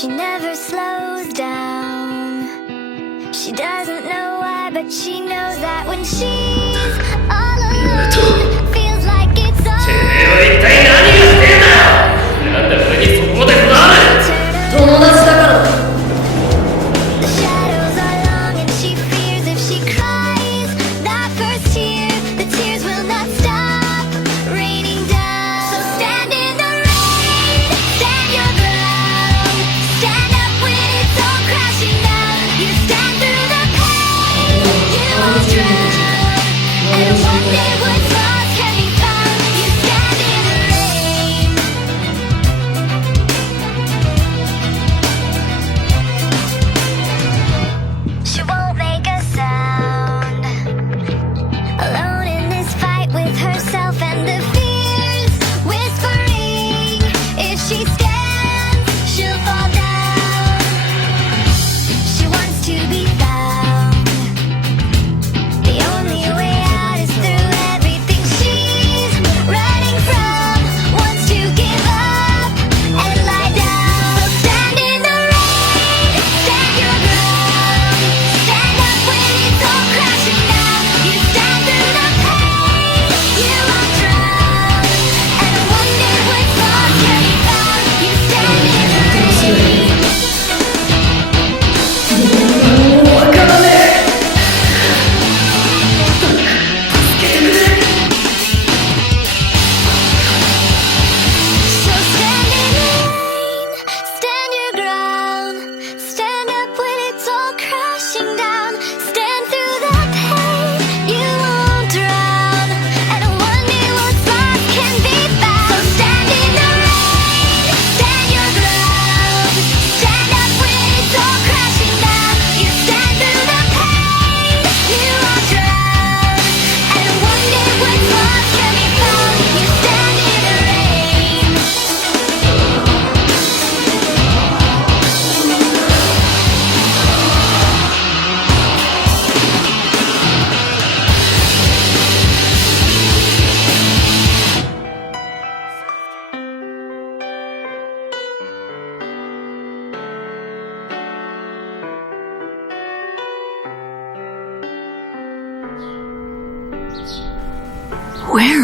She never slows down. She doesn't know why, but she knows that when she's all alone, feels like it's all てめえは一体何をしてんだよ。なんで俺にそこまでこだわる。友達だからだ。 The shadows are long and she fears if she cries that first tear, the tears will not stop raining down. So stand in the rain, stand your ground, stand up when it's all crashing down. You stand through the pain, you won't drown, and one day what's lost can be found. You stand in the rain. She won't make a sound, alone in this fight with herself and the fears whispering. If she stands, she'll fall down. She wants to be found. The only way out is through everything she's running from. Wants to give up and lie down. So stand in the rain, stand your ground, stand up when it's all crashing down. You stand through the pain, you won't drown, and one day what's lost can be found. You stand in the rain. わからねえ。助けてくれ。 So stand in the rain, stand your ground, stand up when it's all crashing down, stand through the pain, you won't drown, and one day what's lost can be found. So stand in the rain, stand your ground, stand up when it's all crashing down, you stand through the pain, you won't drown, and one day what's lost can be found. You stand in the rain. Where